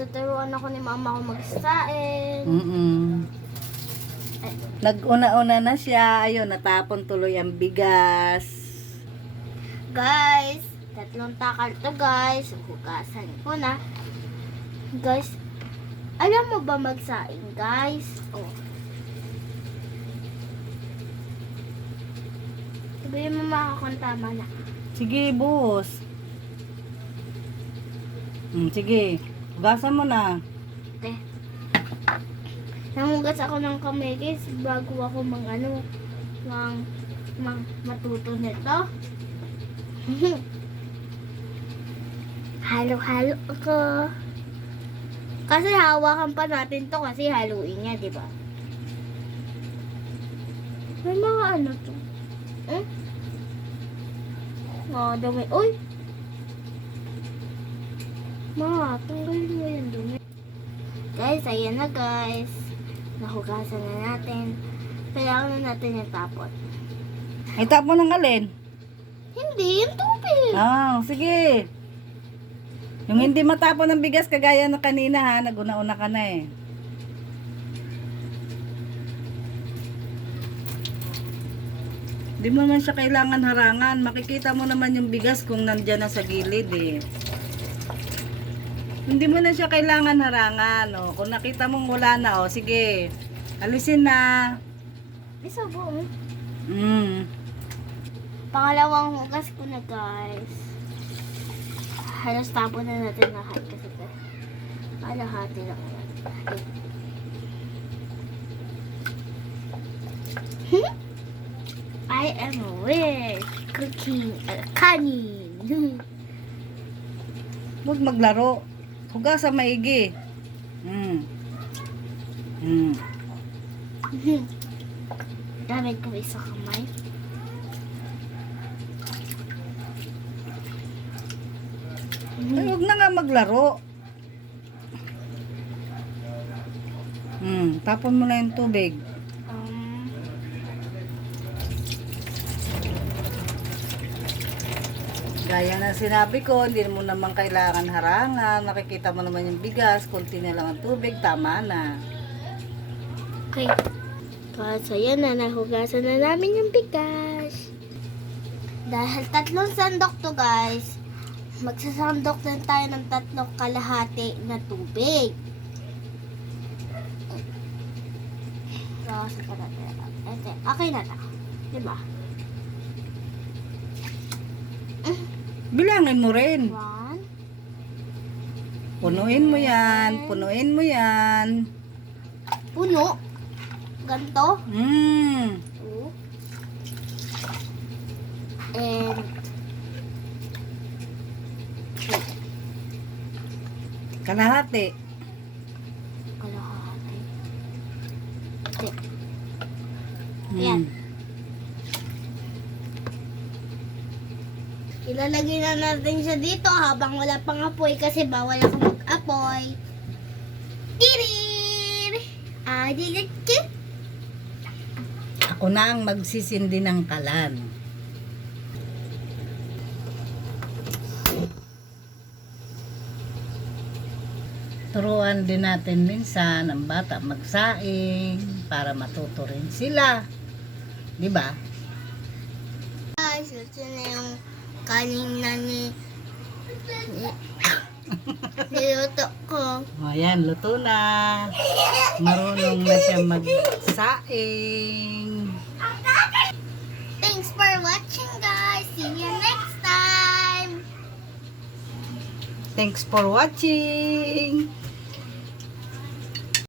tuturuan ako ni mama ko magsaing. Ay, Nag-una-una na siya. Ayun, natapon tuloy ang bigas. guys, 3 takal to guys. Hugasan ko na. Guys, alam mo ba magsaing guys? Oh. Sabihin mo makakon tama na. Sige, boss. Sige. Hugasan mo na. Te. Nangugas ako ng kamay guys bago ako matuto nito. Halo-halo ako. Kasi hawakan pa natin to kasi haluin niya, di ba? May mga ano to? Dumi. Uy! Tanggalin mo yung dumi. Guys, ayan na guys. Nahugasan na natin. Kailangan na natin yung tapon. Ay, tapon ng alin? Hindi, yung tubig. Sige. Yung hindi matapon ng bigas kagaya na kanina ha, naguna-una ka na eh. Di mo naman siya kailangan harangan. Makikita mo naman yung bigas kung nandyan na sa gilid eh. Hindi mo na siya kailangan harangan. Oh. Kung nakita mong wala na, sige. Alisin na. Isa po. Pangalawang hugas ko na guys. Halos tapon na natin lahat kasi kalahati lang natin. I am with cooking kanin. Huwag maglaro. Hugas sa maigi. Damit ko isa kamay. Ay, huwag na nga maglaro. Tapon mo na yung tubig. Gaya na sinabi ko, hindi mo naman kailangan harangan. Makikita mo naman yung bigas, konti na lang ang tubig, tama na. Okay. So, yan na. Nahugasan na namin yung bigas. Dahil 3 sandok to guys, magsasandok din tayo ng 3 kalahati na tubig. So, sa natin. Okay na to. Diba? Bilangin mo rin. 1. Punuin mo yan. Punuin mo yan. Puno. Ganto. 2. And 3. Kalahati. Kalahati. Ayan. Ilalagay na natin siya dito habang wala pang apoy kasi bawal ako mag-apoy. Tirir! Ako na ang magsisindi ng kalan. Turuan din natin minsan ang bata magsaing para matuto rin sila. Di ba? Guys, ito na yung kanin na niluto ko. Ayan, luto na. Marunong na siya magsaing. Thanks for watching guys. See you next time. Thanks for watching.